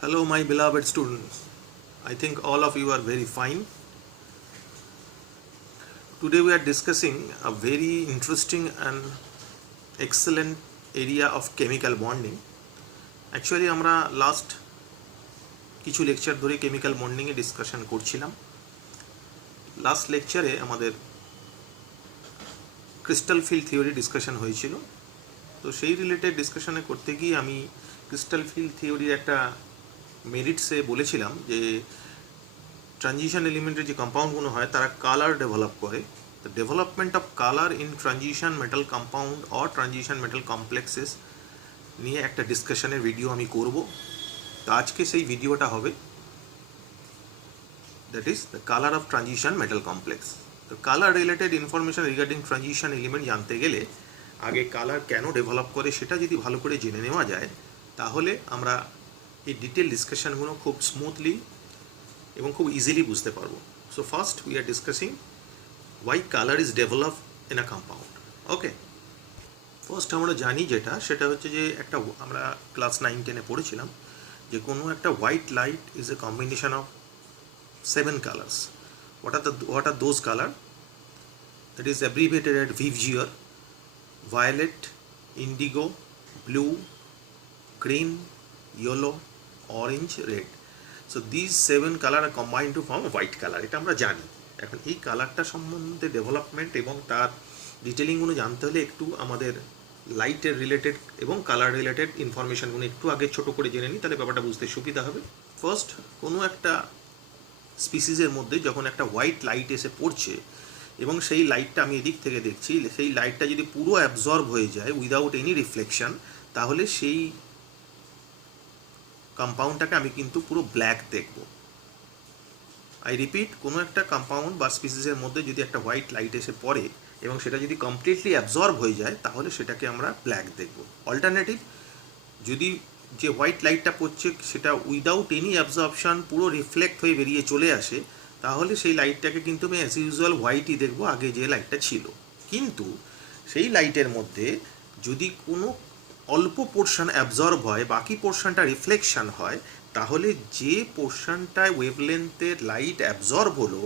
Hello, my beloved students. I think all of you are very fine. Today we are discussing a very interesting and excellent area of chemical bonding. Actually, আমরা last কিছু lecture ধরে chemical বন্ডিংয়ে discussion করছিলাম। Last লেকচারে আমাদের crystal field theory discussion হয়েছিল। তো সেই related ডিসকাশনে করতে গিয়ে আমি ক্রিস্টাল ফিল্ড থিওরির একটা মেরিটসে বলেছিলাম যে ট্রানজিশন এলিমেন্টের যে কম্পাউন্ডগুলো হয় তারা কালার ডেভেলপ করে। The development of colour in transition metal compound or transition metal complexes নিয়ে একটা ডিসকাশনের ভিডিও আমি করব। তো আজকে সেই ভিডিওটা হবে, that is the colour of transition metal complex. তো colour related information regarding transition element জানতে গেলে আগে কালার কেন ডেভেলপ করে সেটা যদি ভালো করে জেনে নেওয়া যায় তাহলে আমরা এই ডিটেল ডিসকাশনগুলো খুব স্মুথলি এবং খুব ইজিলি বুঝতে পারবো। So first we are discussing why colour is develop in a compound. Okay, first আমরা জানি সেটা হচ্ছে যে একটা আমরা ক্লাস 9-10-এ পড়েছিলাম যে কোনো একটা white light is a combination of 7 colours. what are those color? That is abbreviated as VGR: violet, indigo, blue, green, yellow, orange, red. So these 7 color are combined to form a white color. এটা আমরা জানি। এখন এই কালারটা সম্বন্ধে development এবং তার ডিটেলিংগুলো জানতে হলে একটু আমাদের লাইটের রিলেটেড এবং কালার রিলেটেড ইনফরমেশনগুলো একটু আগে ছোট করে জেনে নিই, তাহলে ব্যাপারটা বুঝতে সুবিধা হবে। ফার্স্ট, কোনো একটা স্পিসিসের মধ্যে যখন একটা হোয়াইট লাইট এসে পড়ছে এবং সেই লাইটটা আমি এদিক থেকে দেখছি, সেই লাইটটা যদি পুরো অ্যাবজর্ব হয়ে যায় উইদাউট এনি রিফ্লেকশন, তাহলে সেই কম্পাউন্ডটাকে আমি কিন্তু পুরো ব্ল্যাক দেখব। আই রিপিট, কোনো একটা কম্পাউন্ড বা স্পিসিসের মধ্যে যদি একটা হোয়াইট লাইট এসে পড়ে এবং সেটা যদি কমপ্লিটলি অ্যাবজর্ব হয়ে যায় তাহলে সেটাকে আমরা ব্ল্যাক দেখব। অল্টারনেটিভ, যদি যে হোয়াইট লাইটটা পড়ছে সেটা উইদাউট এনি অ্যাবজর্পশন পুরো রিফ্লেক্ট হয়ে বেরিয়ে চলে আসে, তাহলে সেই লাইটটাকে কিন্তু আমি অ্যাজ ইউজুয়াল হোয়াইটই দেখবো, আগে যে লাইটটা ছিল। কিন্তু সেই লাইটের মধ্যে যদি কোনো অল্প পোর্শন অ্যাবজর্ব হয়, বাকি পোর্শনটা রিফ্লেকশন হয়, তাহলে যে পোর্শনটায় ওয়েভলেন্থের লাইট অ্যাবজর্ব হলো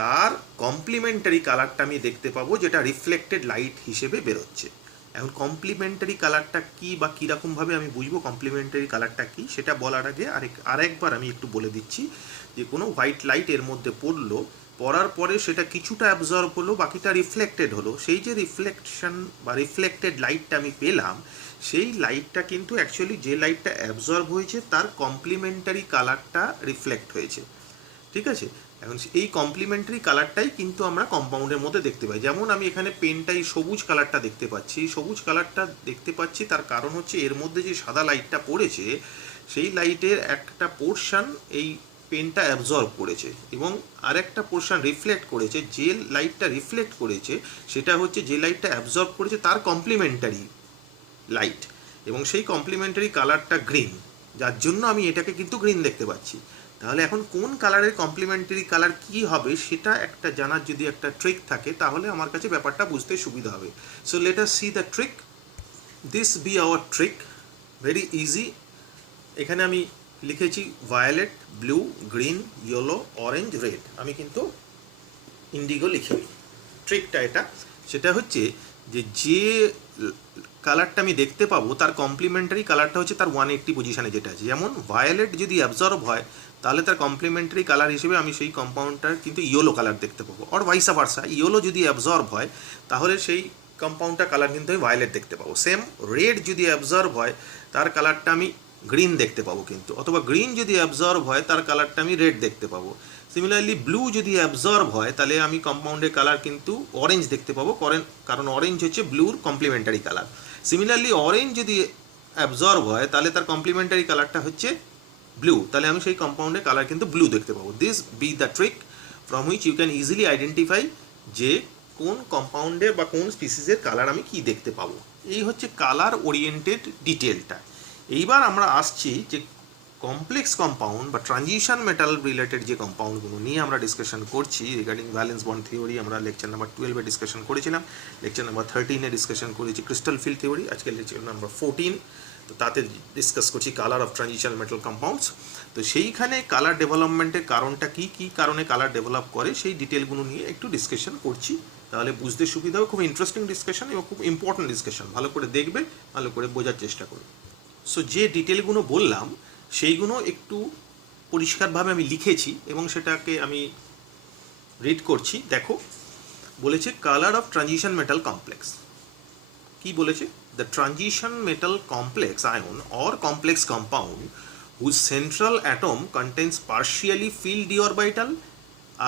তার কমপ্লিমেন্টারি কালারটা আমি দেখতে পাবো, যেটা রিফ্লেক্টেড লাইট হিসেবে বেরোচ্ছে। এখন কমপ্লিমেন্টারি কালারটা কী বা কীরকমভাবে আমি বুঝবো কমপ্লিমেন্টারি কালারটা কী, সেটা বলার আগে আরেকবার আমি একটু বলে দিচ্ছি যে কোনো হোয়াইট লাইট এর মধ্যে পড়ার পরে সেটা কিছুটা অ্যাবজর্ব হলো, বাকিটা রিফ্লেক্টেড হলো। সেই যে রিফ্লেকশন বা রিফ্লেক্টেড লাইটটা আমি পেলাম, সেই লাইটটা কিন্তু অ্যাকচুয়ালি যে লাইটটা অ্যাবজর্ব হয়েছে তার কমপ্লিমেন্টারি কালারটা রিফ্লেক্ট হয়েছে। ঠিক আছে, এখন এই কমপ্লিমেন্টারি কালারটাই কিন্তু আমরা কম্পাউন্ডের মধ্যে দেখতে পাই। যেমন আমি এখানে পেনটাই সবুজ কালারটা দেখতে পাচ্ছি, সবুজ কালারটা দেখতে পাচ্ছি তার কারণ হচ্ছে এর মধ্যে যে সাদা লাইটটা পড়েছে সেই লাইটের একটা পোর্শন এই পেনটা অ্যাবজর্ব করেছে এবং আরেকটা পোর্শন রিফ্লেক্ট করেছে। যে লাইটটা রিফ্লেক্ট করেছে সেটা হচ্ছে যে লাইটটা অ্যাবজর্ব করেছে তার কমপ্লিমেন্টারি লাইট, এবং সেই কমপ্লিমেন্টারি কালারটা গ্রিন, যার জন্য আমি এটাকে কিন্তু গ্রিন দেখতে পাচ্ছি। তাহলে এখন কোন কালারের কমপ্লিমেন্টারি কালার কী হবে সেটা একটা জানার যদি একটা ট্রিক থাকে তাহলে আমার কাছে ব্যাপারটা বুঝতে সুবিধা হবে। So let us see the trick. This be our trick, very easy. এখানে আমি লিখেছি violet, blue, green, yellow, orange, red. আমি কিন্তু ইন্ডিগো লিখিনি। ট্রিকটা সেটা হচ্ছে যে কালারটা আমি দেখতে পাবো তার কমপ্লিমেন্টারি কালারটা হচ্ছে তার 180 পজিশানে যেটা আছে। যেমন ভায়োলেট যদি অ্যাবজর্ব হয় তাহলে তার কমপ্লিমেন্টারি কালার হিসেবে আমি সেই কম্পাউন্ডটার কিন্তু ইয়েলো কালার দেখতে পাবো, অর ভাইসা ভার্সা। ইয়েলো যদি অ্যাবজর্ব হয় তাহলে সেই কম্পাউন্ডটার কালার কিন্তু আমি ভায়োলেট দেখতে পাবো। সেম রেড যদি অ্যাবজর্ব হয় তার কালারটা আমি গ্রিন দেখতে পাবো কিন্তু, অথবা গ্রিন যদি অ্যাবজর্ব হয় তার কালারটা আমি রেড দেখতে পাবো। সিমিলারলি ব্লু যদি অ্যাবজর্ব হয় তাহলে আমি কম্পাউন্ডের কালার কিন্তু অরেঞ্জ দেখতে পাবো, কারণ অরেঞ্জ হচ্ছে ব্লুর কমপ্লিমেন্টারি কালার। সিমিলারলি অরেঞ্জ যদি অ্যাবজর্ব হয় তাহলে তার কমপ্লিমেন্টারি কালারটা হচ্ছে ব্লু, তাহলে আমি সেই কম্পাউন্ডের কালার কিন্তু ব্লু দেখতে পাবো। This be the trick from which you can easily identify যে কোন কম্পাউন্ডের বা কোন স্পিসিসের কালার আমি কি দেখতে পাবো। এই হচ্ছে কালার ওরিয়েন্টেড ডিটেলটা। এইবার আমরা আসছি যে কমপ্লেক্স কম্পাউন্ড বা ট্রানজিশন মেটাল রিলেটেড যে কম্পাউন্ডগুলো নিয়ে আমরা ডিসকাশন করছি রিগার্ডিং ভ্যালেন্স বন্ড থিওরি। আমরা লেকচার নাম্বার 12-এ ডিসকাশন করেছিলাম, লেকচার নাম্বার 13-এ ডিসকাশন করেছি ক্রিস্টাল ফিল্ড থিওরি, আজকে লেকচার নাম্বার 14 তো তাতে ডিসকাস করছি colour of transitional metal compounds. তো সেইখানে কালার ডেভেলপমেন্টের কারণটা কী কী কারণে কালার ডেভেলপ করে সেই ডিটেলগুলো নিয়ে একটু ডিসকাশন করছি, তাহলে বুঝতে সুবিধা হবে। খুব ইন্টারেস্টিং ডিসকাশন এবং খুব ইম্পর্টেন্ট ডিসকাশন, ভালো করে দেখবে, ভালো করে বোঝার চেষ্টা করবে। সো যে ডিটেলগুলো বললাম সেইগুলো একটু পরিষ্কারভাবে আমি লিখেছি এবং সেটাকে আমি রিড করছি। দেখো, বলেছে colour of transition metal complex. কি বলেছে? The transition metal complex ion or complex compound whose central atom contains partially filled d orbital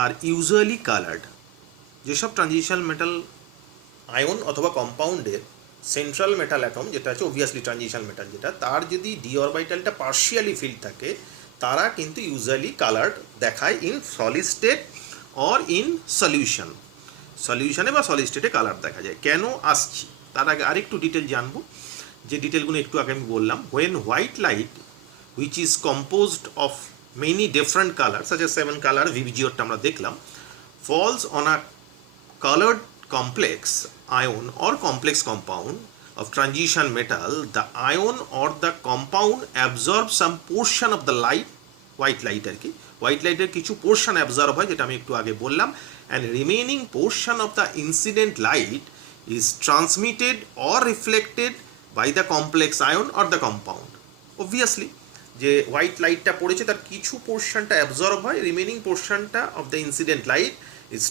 are usually colored। যেসব ট্রানজিশনাল মেটাল আয়ন অথবা কম্পাউন্ডের সেন্ট্রাল মেটাল অ্যাটম যেটা আছে, obviously transitional metal যেটা, তার যদি D অরবিটালটা partially field থাকে তারা কিন্তু ইউজুয়ালি কালার্ড দেখায় in solid state or in solution. সলিউশনে বা সলিড স্টেটে কালার দেখা যায়। কেন আসছি তার আগে আরেকটু ডিটেল জানবো, যে ডিটেলগুলো একটু আগে আমি বললাম। When white light which is composed of many different colors such as 7 color VBGO আমরা দেখলাম, falls on a colored complex ion or complex compound of transition metal, the ion or the compound absorbs some portion of the light, white light আর কি, white light এর কিছু portion absorb হয় যেটা আমি একটু আগে বললাম, and remaining portion of the incident light is transmitted or reflected by the complex ion or the compound। Obviously যে হোয়াইট লাইটটা পড়েছে তার কিছু পোর্শনটা অ্যাবজর্ব হয়, রিমেনিং পোর্শনটা of the incident light is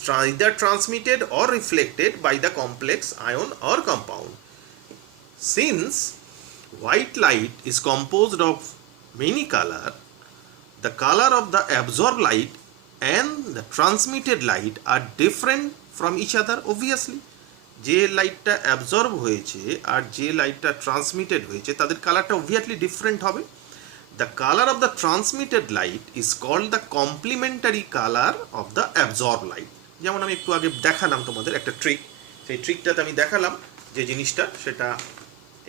either transmitted or reflected by the complex ion or compound. Since white light is composed of many color, the color of the absorbed light and the transmitted light are different from each other obviously। যে লাইটটা absorb হয়েছে আর যে লাইটটা transmitted হয়েছে তাদের কালারটা obviously different হবে। The color of the transmitted light is called the complementary color of the absorbed light। যেমন আমি একটু আগে দেখালাম তোমাদের একটা ট্রিক, সেই ট্রিকটাতে আমি দেখালাম যে জিনিসটা সেটা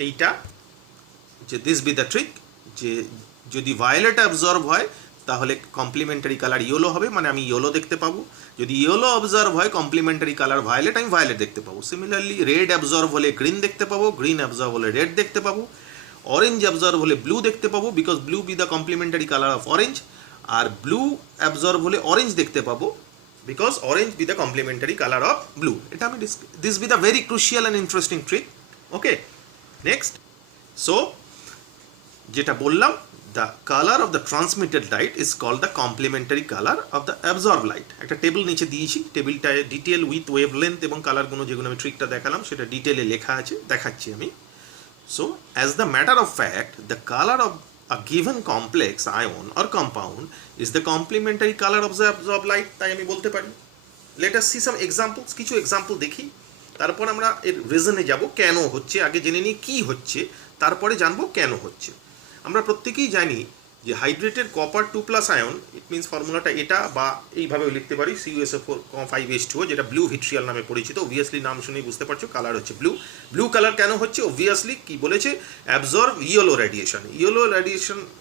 এইটা, যে দিস বি দ্য ট্রিক, যে যদি ভায়োলেট অ্যাবজর্ব হয় তাহলে কমপ্লিমেন্টারি কালার ইয়েলো হবে, মানে আমি ইয়েলো দেখতে পাবো। যদি ইয়েলো অবজর্ভ হয় কমপ্লিমেন্টারি কালার ভায়োলেট, আমি ভায়োলেট দেখতে পাবো। সিমিলারলি রেড অ্যাবজর্ভ হলে গ্রিন দেখতে পাবো, গ্রিন অ্যাবজর্ভ হলে রেড দেখতে পাবো, অরেঞ্জ অ্যাবজর্ভ হলে ব্লু দেখতে পাবো, because blue be the complementary colour of orange, আর ব্লু অ্যাবজর্ভ হলে অরেঞ্জ দেখতে পাবো, because orange be the complementary colour of blue. এটা আমি this be the very crucial and interesting trick. Okay, next. So যেটা বললাম, the colour of the transmitted light is called the complementary colour of the absorb light. একটা table নিচে দিয়েছি, টেবিলটায় detail with wavelength এবং কালারগুলো যেগুলো আমি ট্রিকটা দেখালাম সেটা ডিটেলে লেখা আছে, দেখাচ্ছি আমি। So, as the matter of fact, the color of a given complex ion or compound is the complementary color of the absorbed light। তাই আমি বলতে পারি। Let us see some examples, কিছু এক্সাম্পল দেখি, তারপর আমরা এর রিজনে যাব কেন হচ্ছে। আগে জেনে নিই কী হচ্ছে, তারপরে জানবো কেন হচ্ছে। আমরা প্রত্যেকেই জানি যে hydrated copper 2+ ion, it means ফর্মুলাটা এটা, বা এইভাবেও লিখতে পারি CuSO4 5H2O, যেটা ব্লু ভিট্রিয়াল নামে পরিচিত। অবভিয়াসলি নাম শুনেই বুঝতে পারছো কালার হচ্ছে ব্লু। ব্লু কালার কেন হচ্ছে? অবভিয়াসলি কি বলেছে, অ্যাবজর্ব ইয়েলো রেডিয়েশন।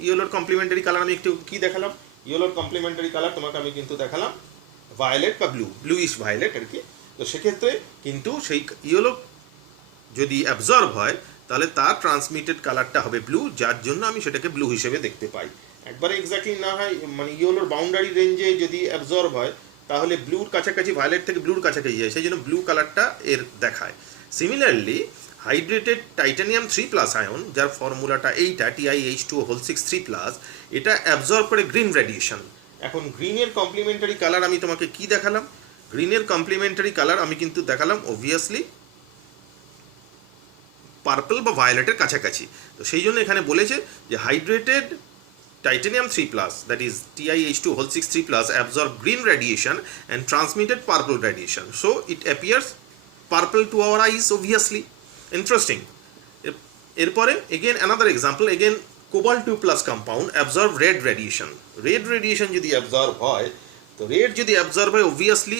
ইয়েলোর কমপ্লিমেন্টারি কালার আমি একটু কি দেখালাম, ইয়েলোর কমপ্লিমেন্টারি কালার তোমাকে আমি কিন্তু দেখালাম ভায়োলেট বা ব্লুইশ ভায়োলেট আর কি। তো সেক্ষেত্রে কিন্তু সেই ইয়েলো যদি অ্যাবজর্ব হয় তাহলে তার ট্রান্সমিটেড কালারটা হবে ব্লু, যার জন্য আমি সেটাকে ব্লু হিসেবে দেখতে পাই। একবারে এক্স্যাক্টলি না হয়, মানে ইয়েলোর বাউন্ডারি রেঞ্জে যদি অ্যাবজর্ব হয় তাহলে ব্লুর কাছাকাছি, ভায়োলেট থেকে ব্লুর কাছাকাছি যায়, সেই জন্য ব্লু কালারটা এর দেখায়। সিমিলারলি হাইড্রেটেড টাইটানিয়াম 3+ আয়ন, যার ফর্মুলাটা এইটা TiH2O6 3+, এটা অ্যাবজর্ব করে গ্রিন রেডিয়েশন। এখন গ্রিনের কমপ্লিমেন্টারি কালার আমি তোমাকে কি দেখালাম? গ্রিনের কমপ্লিমেন্টারি কালার আমি কিন্তু দেখালাম অবভিয়াসলি পার্পল বা ভায়োলেটের কাছাকাছি। তো সেই জন্য এখানে বলেছে যে hydrated titanium 3+, that is TiH2O6 3+, absorb green radiation and transmitted purple radiation, so it appears purple to our eyes obviously. Interesting. এরপরে again another example, again cobalt 2+ compound absorb red radiation. Red radiation যদি absorb হয়, তো red যদি absorb হয় obviously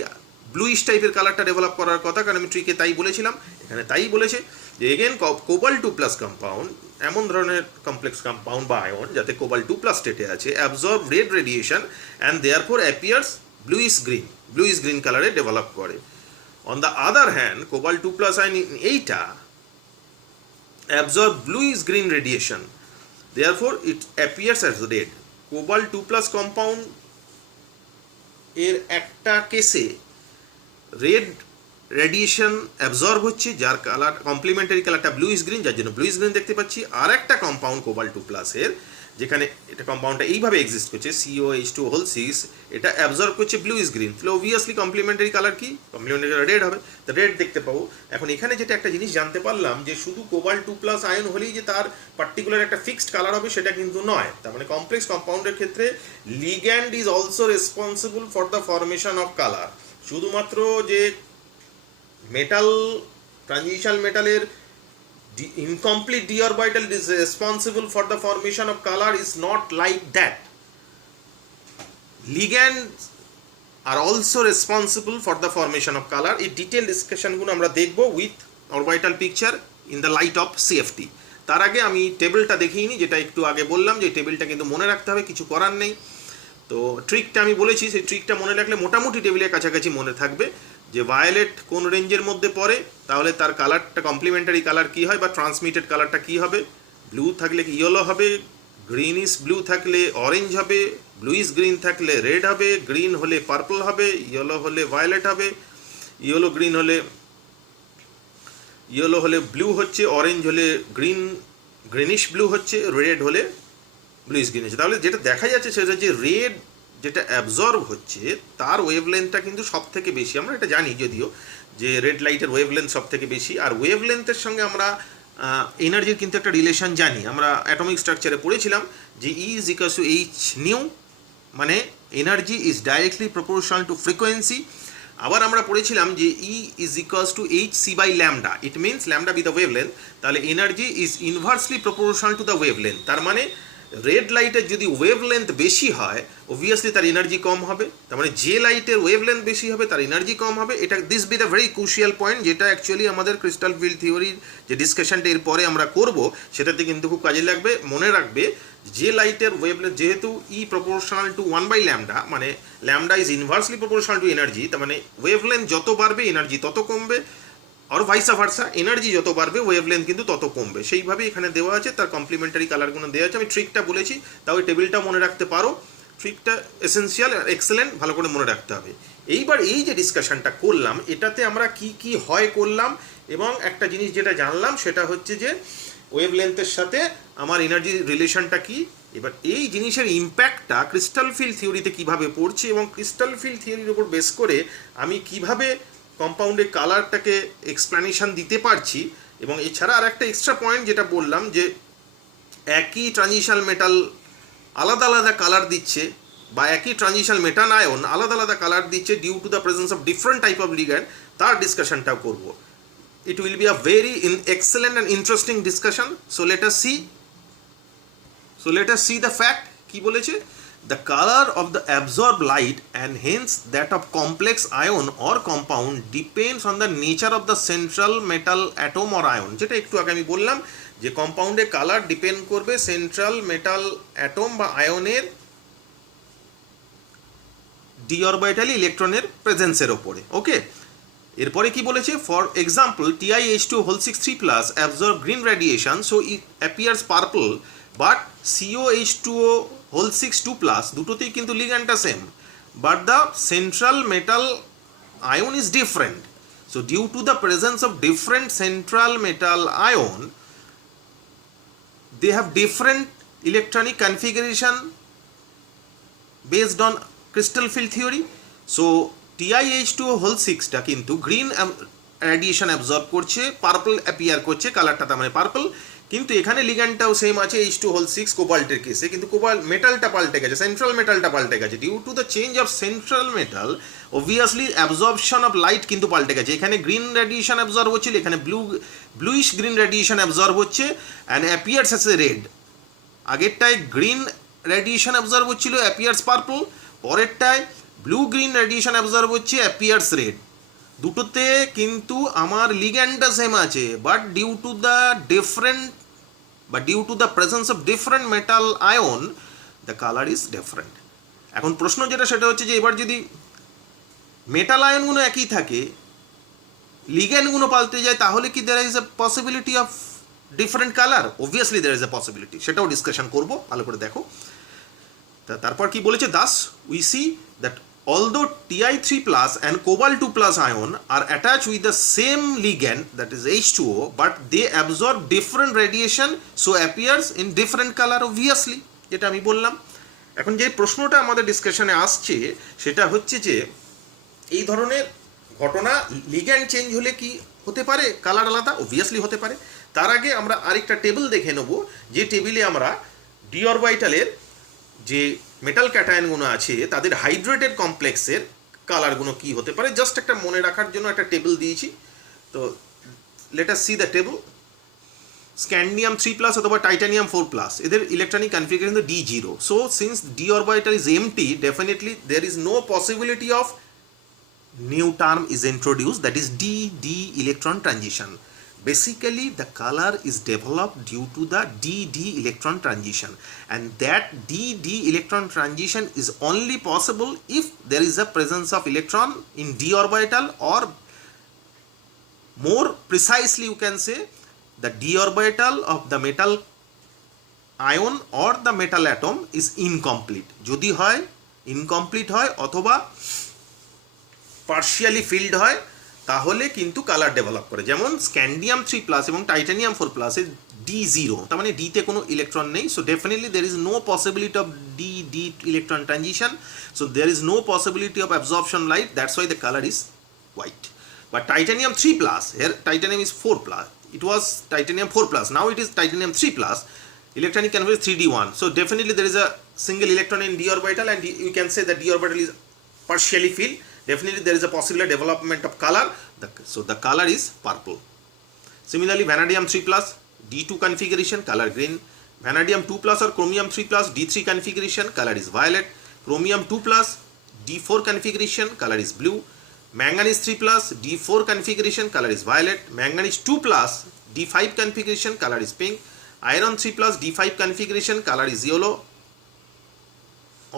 bluish টাইপের কালারটা develop করার কথা, কারণ আমি ট্রিকে তাই বলেছিলাম, এখানে তাই বলেছে যে এগেন কোবাল্ট 2+ কম্পাউন্ড, এমন ধরনের কমপ্লেক্স কম্পাউন্ড বা আয়ন যাতে কোবাল্ট 2+ স্টেটে আছে, absorb red radiation and therefore appears bluish green কালারে ডেভেলপ করে। On the other hand cobalt 2+ ion এইটা absorb bluish green radiation, therefore it appears as red. cobalt 2 plus compound এর একটা কেসে রেড রেডিয়েশন অ্যাবজর্ব হচ্ছে, যার কালার কমপ্লিমেন্টারি কালারটা bluish green, যার জন্য ব্লুইশ গ্রিন দেখতে পাচ্ছি। আর একটা কম্পাউন্ড কোবাল্ট 2 প্লাসের, যেখানে এটা কম্পাউন্ডটা এইভাবে এক্সিস্ট করছে COH2 এটা অ্যাবজর্ব করছে ব্লুইশ গ্রিন, তাহলে অবভিয়াসলি কমপ্লিমেন্টারি কালার কি, কমপ্লিমেন্টারি কালার রেড হবে, তো রেড দেখতে পাবো। এখন এখানে যেটা একটা জিনিস জানতে পারলাম যে শুধু কোবাল্ট 2 প্লাস আয়ন হলেই যে তার পার্টিকুলার একটা ফিক্সড কালার হবে সেটা কিন্তু নয়। তার মানে কমপ্লেক্স কম্পাউন্ডের ক্ষেত্রে ligand is also responsible for the formation of colour. শুধুমাত্র যে মেটাল, ট্রানজিশনাল মেটালের incomplete d orbital is responsible for the formation of color is not like that. Ligands are also responsible for the formation of color. এই detail ডিসকাশনগুলো আমরা দেখব with orbital picture in the light of CFT। তার আগে আমি টেবিলটা দেখিয়ে নিই, যেটা একটু আগে বললাম যে টেবিলটা কিন্তু মনে রাখতে হবে, কিছু করার নেই। তো ট্রিকটা আমি বলেছি, সেই ট্রিকটা মনে রাখলে মোটামুটি টেবিলের কাছাকাছি মনে থাকবে যে ভায়োলেট কোন রেঞ্জের মধ্যে পড়ে, তাহলে তার কালারটা কমপ্লিমেন্টারি কালার কী হয় বা ট্রান্সমিটেড কালারটা কী হবে। ব্লু থাকলে ইয়েলো হবে, গ্রিনিশ ব্লু থাকলে অরেঞ্জ হবে, ব্লুইশ গ্রিন থাকলে রেড হবে, গ্রিন হলে পার্পল হবে, ইয়েলো হলে ভায়োলেট হবে, ইয়েলো হলে ব্লু হচ্ছে, অরেঞ্জ হলে গ্রিনিশ ব্লু হচ্ছে, রেড হলে ব্লুইশ গ্রিন হচ্ছে। তাহলে যেটা দেখা যাচ্ছে সেটা হচ্ছে রেড যেটা অ্যাবজর্ব হচ্ছে তার ওয়েভলেন্থটা কিন্তু সব থেকে বেশি। আমরা এটা জানি যদিও যে রেড লাইটের ওয়েভলেন্থ সব থেকে বেশি, আর ওয়েভলেন্থের সঙ্গে আমরা এনার্জির কিন্তু একটা রিলেশন জানি, আমরা অ্যাটমিক স্ট্রাকচারে পড়েছিলাম যে E is equals to H nu, মানে energy is directly proportional to frequency. আবার আমরা পড়েছিলাম যে E is equals to HC by lambda, it means lambda be the wavelength, তাহলে energy is inversely proportional to the wavelength. তার মানে red লাইটের যদি ওয়েভলেন্থ বেশি হয় অবভিয়াসলি তার এনার্জি কম হবে, তার মানে যে লাইটের ওয়েভলেন্থ বেশি হবে তার এনার্জি কম হবে। এটা this be the very crucial point, যেটা অ্যাকচুয়ালি আমাদের ক্রিস্টাল ফিল্ড থিওরির যে ডিসকাশনটা এরপরে আমরা করব সেটাতে কিন্তু খুব কাজে লাগবে। মনে রাখবে যে লাইটের ওয়েভলেন্থ, যেহেতু E proportional to 1 by lambda, মানে lambda is inversely proportional to energy, তার মানে ওয়েভলেন্থ যত বাড়বে এনার্জি তত কমবে, আর ভাইসা ভার্সা, এনার্জি যত বাড়বে ওয়েভলেন্থ কিন্তু তত কমবে। সেইভাবে এখানে দেওয়া আছে, তার কমপ্লিমেন্টারি কালারগুলো দেওয়া আছে। আমি ট্রিকটা বলেছি, তাও এই টেবিলটা মনে রাখতে পারো। ট্রিকটা এসেন্সিয়াল আর এক্সেলেন্ট, ভালো করে মনে রাখতে হবে। এইবার এই যে ডিসকাশনটা করলাম এটাতে আমরা কি কি হয় করলাম, এবং একটা জিনিস যেটা জানলাম সেটা হচ্ছে যে ওয়েভলেন্থের সাথে আমার এনার্জি রিলেশনটা কি। এবার এই জিনিসের ইম্প্যাক্টটা ক্রিস্টাল ফিল্ড থিওরিতে কিভাবে পড়ছে, এবং ক্রিস্টাল ফিল্ড থিওরির উপর বেস করে আমি কিভাবে কম্পাউন্ডের কালারটাকে এক্সপ্লানেশন দিতে পারছি। এবং এছাড়া আর একটা এক্সট্রা পয়েন্ট যেটা বললাম যে একই ট্রানজিশনাল মেটাল আলাদা আলাদা কালার দিচ্ছে, বা একই ট্রানজিশনাল মেটাল আয়ন আলাদা আলাদা কালার দিচ্ছে due to the presence of different type of ligand, তার ডিসকাশনটাও করব। It will be a very excellent and interesting discussion. So let us see the fact কি বলেছে। The color of the absorbed light and hence that of complex ion or compound depends on the nature of the central metal atom or ion, যেটা একটু আগে আমি বললাম যে কম্পাউন্ডে colour depend করবে central metal atom বা আয়নের ডি অরবিটালি ইলেকট্রনের প্রেজেন্সের ওপরে। ওকে, এরপরে কি বলেছে, for example TiH2O6 absorb green radiation so it appears purple, but COH2O6 দুটোতেই কিন্তু লিগ্যান্ডটা same, but the central metal ion is different. So due to the presence of different central metal ion they have different electronic configuration based on crystal field theory. So TiH2O6 টা কিন্তু green radiation absorb করছে, purple appear করছে, কালারটা তার মানে purple, কিন্তু এখানে লিগ্যান্ডটাও same আছে H2O6 কোবাল্টের কেসে, কিন্তু মেটালটা পাল্টে গেছে, সেন্ট্রাল মেটালটা পাল্টে গেছে। Due to the change of central metal obviously absorption of light কিন্তু পাল্টে গেছে। এখানে গ্রিন রেডিয়েশন অ্যাবজর্ব হচ্ছিল, এখানে ব্লুইশ গ্রিন রেডিয়েশন অ্যাবজর্ব হচ্ছে and appears as a red. আগেরটায় গ্রিন রেডিয়েশন অ্যাবজর্ব হচ্ছিল, অ্যাপিয়ার্স পার্পল, পরেরটায় ব্লু গ্রিন রেডিয়েশন অ্যাবজর্ব হচ্ছে, অ্যাপিয়ার্স রেড। দুটোতে কিন্তু আমার লিগ্যান্ডটা সেম আছে, but due to the different বা due to the presence of different metal ion the colour is different. এখন প্রশ্ন যেটা সেটা হচ্ছে যে এবার যদি মেটাল আয়নগুলো একই থাকে, লিগ্যান্ডগুলো পাল্টে যায়, তাহলে কি there is a possibility of different colour? Obviously there is a possibility, সেটাও ডিসকাশন করবো, ভালো করে দেখো। তারপর কি বলেছে, thus we see that although Ti3 plus and cobalt 2 plus ion are attached with the same ligand, that is H2O, but they absorb different radiation, so appears in different color obviously, যেটা আমি বললাম। এখন যে প্রশ্নটা আমাদের ডিসকাশনে আসছে সেটা হচ্ছে যে এই ধরনের ঘটনা লিগ্যান্ড চেঞ্জ হলে কি হতে পারে কালার আলাদা? অবভিয়াসলি হতে পারে। তার আগে আমরা আরেকটা টেবিল দেখে নেব, যে টেবিলে আমরা ডি অরবিটালের যে মেটাল ক্যাটায়নগুলো আছে তাদের হাইড্রেটেড কমপ্লেক্সের কালারগুলো কি হতে পারে, জাস্ট একটা মনে রাখার জন্য একটা টেবিল দিয়েছি। তো let us see the table. Scandium 3+ অথবা টাইটানিয়াম 4+, এদের electronic configuration D0। So since d orbital is empty, definitely there is no possibility of new term is introduced, that is d electron transition. Basically the color is developed due to the d electron transition, and that d electron transition is only possible if there is a presence of electron in d orbital, or more precisely you can say the d orbital of the metal ion or the metal atom is incomplete, যদি হয় incomplete হয় অথবা partially field হয়, তাহলে কিন্তু colour develop করে। যেমন scandium 3+ এবং টাইটানিয়াম 4+ এর D0, তার মানে ডিতে কোনো ইলেকট্রন নেই, so definitely there is no possibility of d electron transition, so there is no possibility of absorption light, that's why the colour is white. But titanium 3+, here titanium is 4+, it was titanium 4+, now it is titanium 3+, electronic configuration 3d1, so definitely there is a single electron in d orbital, and you can say that d orbital is partially filled. Definitely there is a possible development of color, so the color is purple. Similarly vanadium 3+, D2 configuration, color green. Vanadium 2+ or chromium 3+, D3 configuration, color is violet. Chromium 2+, D4 configuration, color is blue. Manganese 3+, D4 configuration, color is violet. Manganese 2+, D5 configuration, color is pink. Iron 3+, D5 configuration, color is yellow.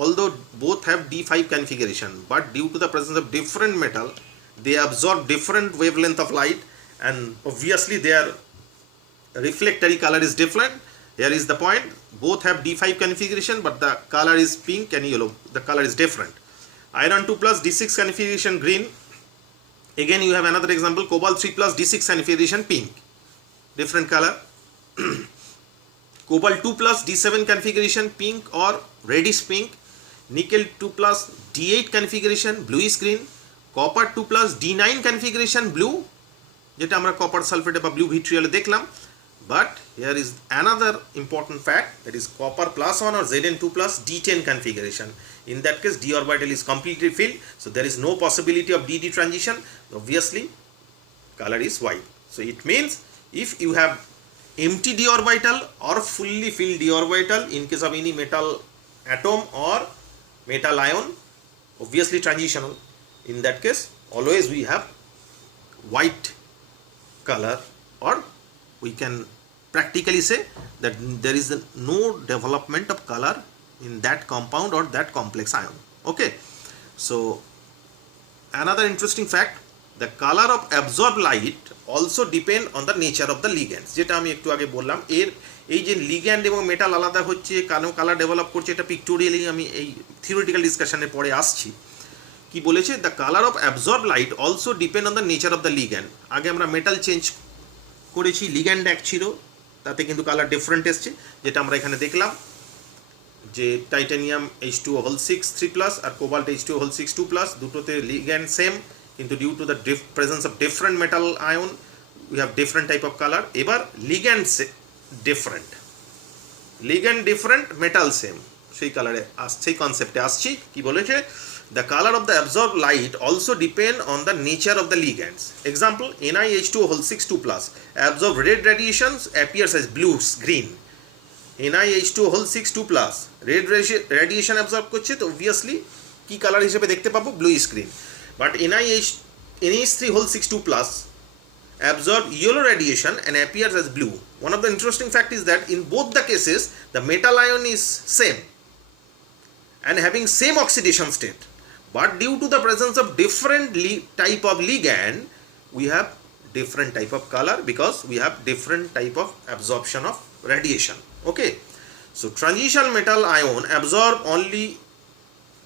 Although both have D5 configuration, but due to the presence of different metal, they absorb different wavelength of light, and obviously their reflectory color is different. Here is the point, both have D5 configuration, but the color is pink and yellow, the color is different. Iron 2+, D6 configuration, green. Again you have another example, cobalt 3+, D6 configuration, pink, different color. Cobalt 2+, D7 configuration, pink or reddish pink. Nickel 2+, D8 configuration, bluish green. Copper 2+, D9 configuration, blue, যেটা আমরা copper সালফেটে বা blue ভিট্রিয়ালে দেখলাম। But here is another important fact, that is copper +1 or Zn2+, D10 configuration. In that case d orbital is completely filled, so there is no possibility of dd transition, obviously color is white. So it means if you have empty d orbital or fully filled d orbital in case of any metal atom or metal ion, obviously transitional. In that case always we have white color, or we can practically say that there is no development of color in that compound or that complex ion. Okay, so another interesting fact, the color of absorbed light also depend on the nature of the ligands, যেটা আমি একটু আগে বললাম। এর এই যে ligand এবং metal আলাদা হচ্ছে, কেন কালার ডেভেলপ করছে, এটা পিকটোরিয়ালি আমি এই থিওরিটিক্যাল ডিসকাশনের পরে আসছি। কি বলেছে, the colour of absorb light also depend on the nature of the ligand. আগে আমরা মেটাল চেঞ্জ করেছি, লিগ্যান্ড এক ছিল, তাতে কিন্তু কালার ডিফারেন্ট এসছে, যেটা আমরা এখানে দেখলাম যে টাইটানিয়াম H2O6 3+ আর কোবাল্ট H2O6 2+, দুটোতে লিগ্যান্ড সেম, কিন্তু due to the presence of different metal ion we have different type of colour. এবার ligand different, ligand different, metal same, সেই কালারে সেই কনসেপ্টে আসছি। কি বলেছে, the color of the absorbed light also depend on the nature of the ligands. Example, NiH2O6 2+ absorb red radiations, appears as blues green. NiH2O6 2+ red radiation absorb করছে, তো obviously কি colour হিসেবে দেখতে পাবো, bluish green. But NiH3O6 2+ absorb yellow radiation and appears as blue. One of the interesting fact is that in both the cases the metal ion is same and having same oxidation state, but due to the presence of different type of ligand we have different type of color because we have different type of absorption of radiation. Okay, so transition metal ion absorb only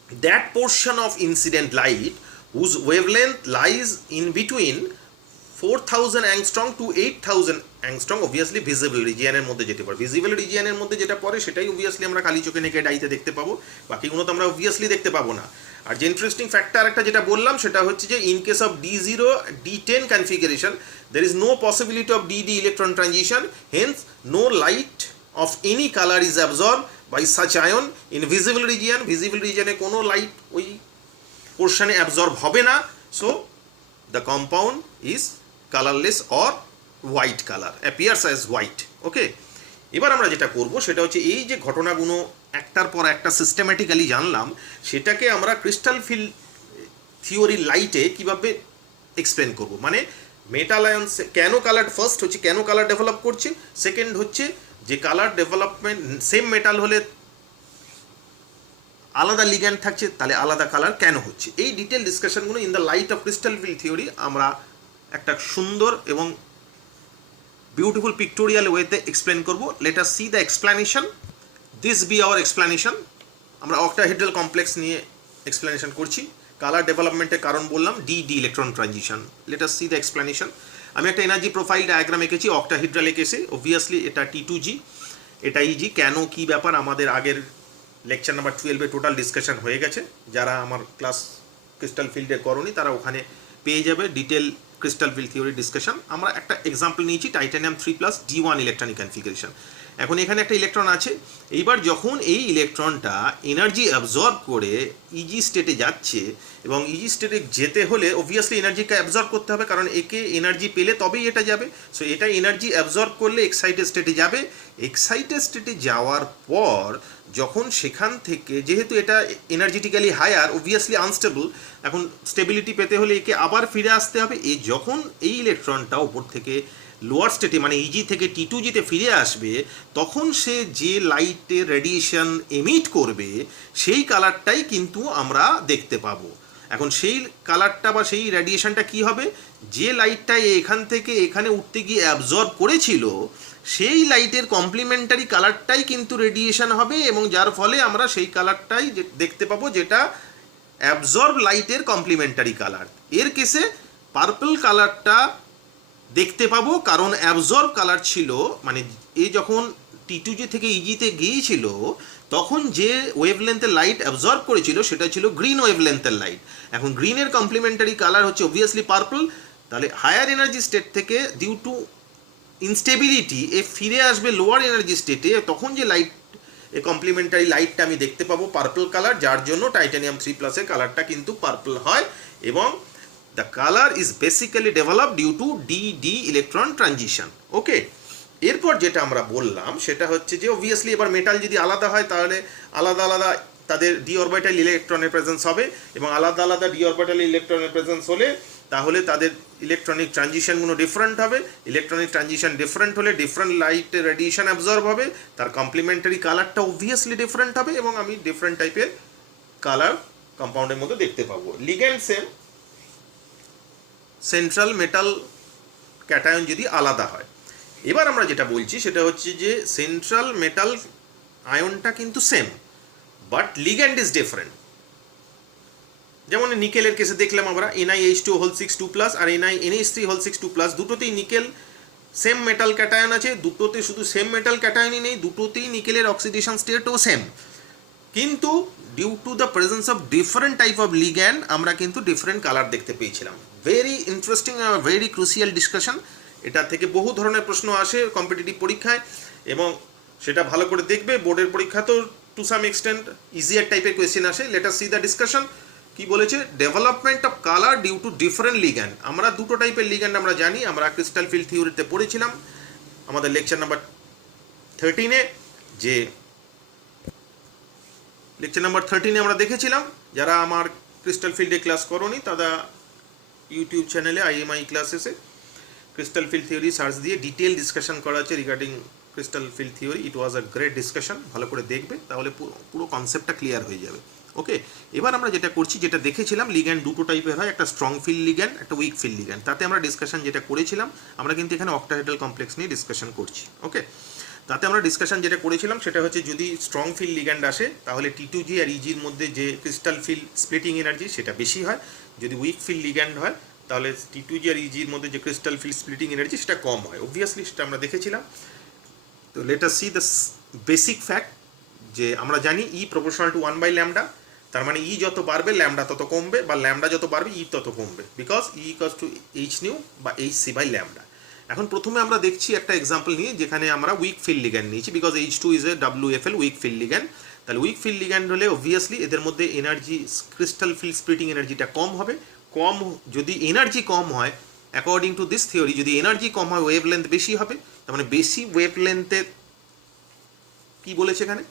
that portion of incident light whose wavelength lies in between 4000 angstrom to 8000 angstrom, obviously visible region এর মধ্যে যেতে পারে। Visible রিজিয়নের মধ্যে যেটা পড়ে সেটাই obviously আমরা খালি চোখে নেকেড আইতে দেখতে পাবো, বাকিগুলো তো আমরা obviously দেখতে পাবো না। আর যে ইন্টারেস্টিং ফ্যাক্টর একটা যেটা বললাম সেটা হচ্ছে যে in case of D0 D10 configuration there is no possibility of DD electron transition, hence no light of any color is absorbed by such ion in visible region. visible region-এ কোনো light ওই পোর্শনে absorb হবে না, so the compound is colorless or white color, appears as white. ওকে, এবার আমরা যেটা করব সেটা হচ্ছে এই যে ঘটনাগুলো একটার পর একটা সিস্টেম্যাটিক্যালি জানলাম, সেটাকে আমরা ক্রিস্টাল ফিল্ড থিওরি লাইটে কিভাবে এক্সপ্লেন করব। মানে মেটাল আয়ন কেন কালার, ফার্স্ট হচ্ছে কেন কালার ডেভেলপ করছে, সেকেন্ড হচ্ছে যে কালার ডেভেলপমেন্ট সেম মেটাল হলে আলাদা লিগ্যান্ড থাকছে তাহলে আলাদা কালার কেন হচ্ছে। এই ডিটেল ডিসকাশনগুলো in the light of crystal field theory আমরা একটা সুন্দর এবং বিউটিফুল পিক্টোরিয়াল ওয়েতে এক্সপ্লেন করব। Let us see the explanation. This be our explanation. আমরা অক্টাহেড্রাল কমপ্লেক্স নিয়ে এক্সপ্লেনেশন করছি। কালার ডেভেলপমেন্টের কারণ বললাম D electron transition. Let us see the explanation. আমি একটা এনার্জি প্রোফাইল ডায়াগ্রাম এঁকেছি অক্টাহেড্রাল কেসে। অবভিয়াসলি এটা T2G, এটা ইজি। কেন কি ব্যাপার আমাদের আগের লেকচার নাম্বার 12-এ টোটাল ডিসকাশন হয়ে গেছে। যারা আমার ক্লাস ক্রিস্টাল ফিল্ডে করনি তারা ওখানে পেয়ে যাবে detail crystal field theory discussion. আমরা একটা এক্সাম্পল নিয়েছি টাইটানিয়াম 3+ D1 ইলেকট্রনিক কনফিগারেশন। এখন এখানে একটা ইলেকট্রন আছে। এইবার যখন এই ইলেকট্রনটা এনার্জি অ্যাবজর্ব করে ইজি স্টেটে যাচ্ছে, এবং ইজি স্টেটে যেতে হলে অবভিয়াসলি এনার্জিকে অ্যাবজর্ব করতে হবে, কারণ একে এনার্জি পেলে তবেই এটা যাবে। সো এটা এনার্জি অ্যাবজর্ব করলে এক্সাইটেড স্টেটে যাবে। এক্সাইটেড স্টেটে যাওয়ার পর যখন সেখান থেকে, যেহেতু এটা এনার্জেটিক্যালি হায়ার, অবভিয়াসলি আনস্টেবল, এখন স্টেবিলিটি পেতে হলে একে আবার ফিরে আসতে হবে। যখন এই ইলেকট্রনটা ওপর থেকে লোয়ার স্টেটে মানে ইজি থেকে T2G-তে ফিরে আসবে, তখন সে যে লাইটের রেডিয়েশন এমিট করবে সেই কালারটাই কিন্তু আমরা দেখতে পাবো। এখন সেই কালারটা বা সেই রেডিয়েশনটা কি হবে, যে লাইটটা এখান থেকে এখানে উঠতে গিয়ে অ্যাবজর্ব করেছিল সেই লাইটের কমপ্লিমেন্টারি কালারটাই কিন্তু রেডিয়েশন হবে, এবং যার ফলে আমরা সেই কালারটাই দেখতে পাবো যেটা অ্যাবজর্ব লাইটের কমপ্লিমেন্টারি কালার। এর কেসে পার্পল কালারটা দেখতে পাবো, কারণ অ্যাবজর্ব কালার ছিল, মানে এ যখন T2G থেকে ইজিতে গিয়েছিল তখন যে ওয়েভলেন্থের লাইট অ্যাবজর্ব করেছিল সেটা ছিল গ্রিন ওয়েভলেন্থের লাইট। এখন গ্রিনের কমপ্লিমেন্টারি কালার হচ্ছে অবভিয়াসলি পার্পল। তাহলে হায়ার এনার্জি স্টেট থেকে ডিউ টু ইনস্টেবিলিটি এ ফিরে আসবে লোয়ার এনার্জি স্টেটে, তখন যে লাইট এই কমপ্লিমেন্টারি লাইটটা আমি দেখতে পাবো পার্পল কালার, যার জন্য টাইটানিয়াম 3+-এর কালারটা কিন্তু পার্পল হয়, এবং the color is basically developed due to DD electron transition. ওকে, এরপর যেটা আমরা বললাম সেটা হচ্ছে যে অবভিয়াসলি এবার মেটাল যদি আলাদা হয় তাহলে আলাদা আলাদা তাদের ডি অরবিটাল ইলেকট্রনের প্রেজেন্স হবে, এবং আলাদা আলাদা ডি অরবিটাল ইলেকট্রনের প্রেজেন্স হলে তাহলে তাদের ইলেকট্রনিক ট্রানজিশনগুলো ডিফারেন্ট হবে। ইলেকট্রনিক ট্রানজিশন ডিফারেন্ট হলে ডিফারেন্ট লাইটের রেডিয়েশন অ্যাবজর্ব হবে, তার কমপ্লিমেন্টারি কালারটা অবভিয়াসলি ডিফারেন্ট হবে, এবং আমি ডিফারেন্ট টাইপের কালার কম্পাউন্ডের মধ্যে দেখতে পাবো। Ligand same, central metal cation যদি আলাদা হয়। এবার আমরা যেটা বলছি সেটা হচ্ছে যে সেন্ট্রাল মেটাল আয়নটা কিন্তু same, but ligand is different. যেমন নিকেলের কেসে দেখলাম আমরা NiH2 6 2+ আর NiNH3 6 2+, দুটোতেই নিকেল সেম মেটাল ক্যাটায়ন আছে, দুটোতে শুধু সেম মেটাল ক্যাটায়নই নেই, দুটোতেই নিকেলের অক্সিডেশন স্টেটও সেম, কিন্তু due to the presence of different type of ligand আমরা কিন্তু ডিফারেন্ট কালার দেখতে পেয়েছিলাম। Very interesting, very crucial discussion. এটা থেকে বহু ধরনের প্রশ্ন আসে কম্পিটিটিভ পরীক্ষায়, এবং সেটা ভালো করে দেখবে। বোর্ডের পরীক্ষাতেও টু সাম এক্সটেন্ট ইজিয়ার টাইপের কোয়েশ্চেন আসে। Let us see the discussion. কি বলেছে, development of colour due to different ligand. আমরা দুটো টাইপের লিগ্যান্ড আমরা জানি, আমরা ক্রিস্টাল ফিল্ড থিওরিতে পড়েছিলাম আমাদের লেকচার নাম্বার 13-এ। যে লেকচার নাম্বার 13-এ আমরা দেখেছিলাম, যারা আমার ক্রিস্টাল ফিল্ডে ক্লাস করোনি তারা ইউটিউব চ্যানেলে IMI ক্লাসেসে ক্রিস্টাল ফিল্ড থিওরি সার্চ দিয়ে ডিটেল ডিসকাশন করা আছে regarding crystal field theory. It was a great discussion. ভালো করে দেখবে, তাহলে পুরো কনসেপ্টটা ক্লিয়ার হয়ে যাবে। ওকে, এবার আমরা যেটা করছি, যেটা দেখেছিলাম লিগ্যান্ড দুটো টাইপের হয়, একটা স্ট্রং ফিল্ড লিগ্যান্ড, একটা উইক ফিল্ড লিগ্যান্ড। তাতে আমরা ডিসকাশন যেটা করেছিলাম, আমরা কিন্তু এখানে অক্টাহেড্রাল কমপ্লেক্স নিয়ে ডিসকাশন করছি। ওকে, তাতে আমরা ডিসকাশন যেটা করেছিলাম সেটা হচ্ছে যদি স্ট্রং ফিল্ড লিগ্যান্ড আসে তাহলে T2G আর ইজির মধ্যে যে ক্রিস্টাল ফিল্ড স্প্লিটিং এনার্জি সেটা বেশি হয়। যদি উইক ফিল্ড লিগ্যান্ড হয় তাহলে T2G আর ইজির মধ্যে যে ক্রিস্টাল ফিল্ড স্প্লিটিং এনার্জি সেটা কম হয়। অবভিয়াসলি সেটা আমরা দেখেছিলাম। তো let us see the basic fact, যে আমরা জানি E প্রপোর্শনাল টু 1/λ, তার মানে E যত বাড়বে ল্যামডা তত কমবে, বা ল্যামডা যত বাড়বে E তত কমবে, because E equals to H new বা Hc/λ। এখন প্রথমে আমরা দেখছি একটা এক্সাম্পল নিয়ে যেখানে আমরা উইক ফিল্ড লিগ্যান্ড নিয়েছি, because H2 is a WFL week field ligand. তাহলে উইক ফিল্ড লিগ্যান্ড হলে অবভিয়াসলি এদের মধ্যে এনার্জি ক্রিস্টাল ফিল্ড স্প্লিটিং এনার্জিটা কম হবে। কম, যদি এনার্জি কম হয় অ্যাকর্ডিং টু দিস থিওরি, যদি এনার্জি কম হয় ওয়েভ লেন্থ বেশি হবে, তার মানে বেশি ওয়েভ লেন্থের কি বলেছে এখানে,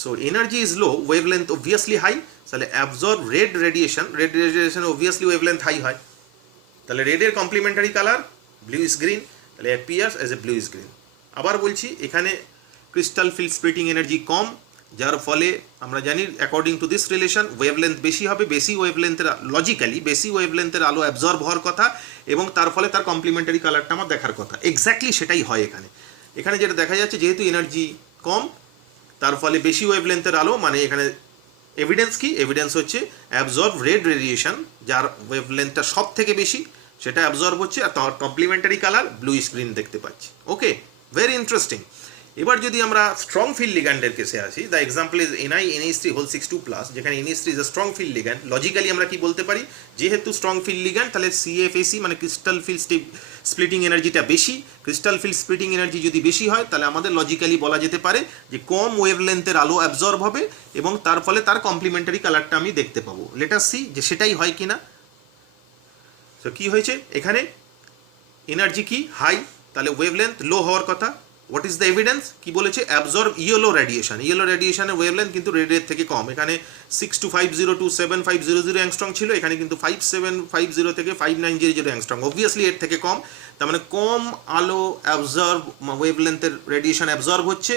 so energy is low, wavelength obviously high, তাহলে absorb red radiation obviously wavelength high হয়। তাহলে রেডের complementary colour blue is green, তাহলে appears as a blue is green. আবার বলছি এখানে ক্রিস্টাল ফিল্ড স্প্লিটিং এনার্জি কম, যার ফলে আমরা জানি according to this relation wavelength বেশি হবে, বেশি ওয়েভ লেন্থের লজিক্যালি বেশি ওয়েভ লেন্থের আলো অ্যাবজর্ব হওয়ার কথা, এবং তার ফলে তার কমপ্লিমেন্টারি কালারটা আমার দেখার কথা। এক্স্যাক্টলি সেটাই হয় এখানে। এখানে যেটা দেখা যাচ্ছে যেহেতু এনার্জি কম, তার ফলে বেশি ওয়েভ লেন্থের আলো, মানে এখানে এভিডেন্স কি, এভিডেন্স হচ্ছে অ্যাবজর্ব রেড রেডিয়েশন, যার ওয়েভ লেন্থটা সব থেকে বেশি সেটা অ্যাবজর্ব হচ্ছে, আর তার কমপ্লিমেন্টারি কালার ব্লু স্ক্রিন দেখতে পাচ্ছি। ওকে, ভেরি ইন্টারেস্টিং। এবার যদি আমরা স্ট্রং ফিল্ড লিগ্যান্ডের কেসে আসি, দ্য এক্সাম্পল ইজ NiNH3 যেখানে NH3 is a strong field ligand. Logically আমরা কি বলতে পারি, যেহেতু স্ট্রং ফিল্ড লিগ্যান্ড তাহলে CFAC মানে ক্রিস্টাল ফিল্ড স্প্লিটিং এনার্জিটা বেশি। ক্রিস্টাল ফিল্ড স্প্লিটিং এনার্জি যদি বেশি হয় তাহলে আমাদের লজিক্যালি বলা যেতে পারে যে কম ওয়েভ লেন্থের আলো অ্যাবজর্ব হবে, এবং তার ফলে তার কমপ্লিমেন্টারি কালারটা আমি দেখতে পাবো। লেট আস সি যে সেটাই হয় কিনা। তো কি হয়েছে এখানে, এনার্জি কি হাই, তাহলে ওয়েভ লেন্থ লো হওয়ার কথা। হোয়াট ইজ দ্য এভিডেন্স, কি বলেছে, অ্যাবজর্ব ইয়েলো রেডিয়েশন। ইয়েলো রেডিয়েশনের ওয়েভ লেন্থ কিন্তু রেডের থেকে কম। এখানে 62502 to 7500 অ্যাংস্ট্রং ছিল, এখানে কিন্তু 5750 থেকে 5900 অ্যাংস্ট্রং, অবভিয়াসলি এর থেকে কম। তার মানে কম আলো অ্যাবজর্ব ওয়েভ লেন্থের রেডিয়েশন অ্যাবজর্ব হচ্ছে,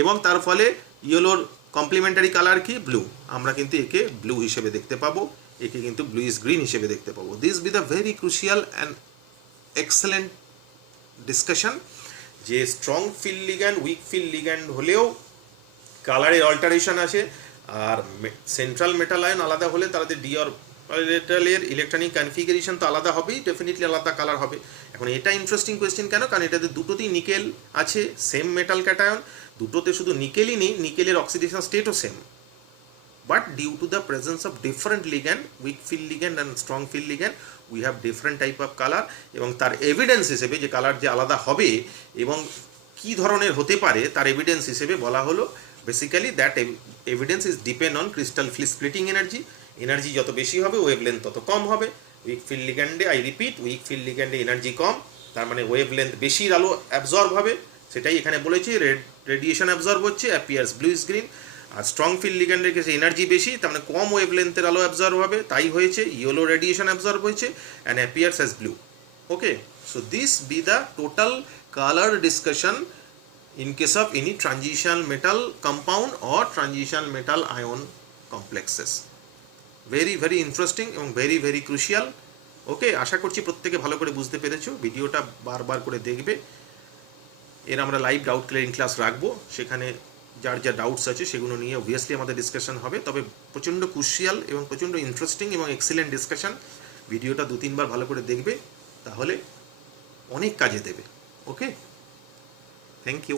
এবং তার ফলে ইয়েলোর কমপ্লিমেন্টারি কালার কি ব্লু। আমরা কিন্তু একে ব্লু হিসেবে দেখতে পাবো, একে কিন্তু ব্লু ইজ গ্রিন হিসেবে দেখতে পাবো। This be the very crucial and excellent discussion, যে strong field ligand weak field ligand হলেও কালারের অল্টারেশন আছে, আর সেন্ট্রাল মেটাল আয়ন আলাদা হলে তাদের ডি অরবিটালের ইলেকট্রনিক কনফিগারেশন তো আলাদা হবেই, ডেফিনেটলি আলাদা কালার হবে। এখন এটা ইন্টারেস্টিং কোয়েশ্চেন কেন, কারণ এটাতে দুটোতেই নিকেল আছে, সেম মেটাল ক্যাটায়ন, দুটোতে শুধু নিকেলই নেই, নিকেলের অক্সিডেশন স্টেটও same, but due to the presence of different ligand, weak field ligand and strong field ligand, we have different type of color, এবং তার এভিডেন্স হিসেবে যে কালার যে আলাদা হবে এবং কি ধরনের হতে পারে তার এভিডেন্স হিসেবে বলা হলো basically that evidence is depend on crystal field splitting energy. Energy যত বেশি হবে ওয়েভ লেন্থ তত কম হবে। উইক ফিল্ড লিগ্যান্ডে, আই রিপিট, উইক ফিল্ড লিগ্যান্ডে এনার্জি কম, তার মানে ওয়েভ লেন্থ বেশি আলো অ্যাবজর্ব হবে, সেটাই এখানে বলেছি, রেডিয়েশন অ্যাবজর্ব হচ্ছে, অ্যাপিয়ার্স ব্লু ইজ গ্রিন। আর স্ট্রং ফিল্ড লিগ্যান্ডের ক্ষেত্রে এনার্জি বেশি, তার মানে কম ওয়েভ লেন্থের আলো অ্যাবজর্ব হবে, তাই হয়েছে ইয়েলো রেডিয়েশন অ্যাবজর্ব হয়েছে, and appears as blue. Okay, so this be the total colour discussion in case of any transitional metal compound or transitional metal ion complexes. Very very interesting এবং very very crucial. ওকে, আশা করছি প্রত্যেকে ভালো করে বুঝতে পেরেছো, ভিডিওটা বারবার করে দেখবে। এর আমরা লাইভ ডাউট ক্লিয়ারিং ক্লাস রাখবো, সেখানে যার যা ডাউটস আছে সেগুলো নিয়ে অবভিয়াসলি আমাদের ডিসকাশন হবে, তবে প্রচণ্ড ক্রুশিয়াল এবং প্রচণ্ড ইন্টারেস্টিং এবং এক্সিলেন্ট ডিসকাশন। ভিডিওটা 2-3 বার ভালো করে দেখবে, তাহলে অনেক কাজে দেবে। ওকে, থ্যাংক ইউ।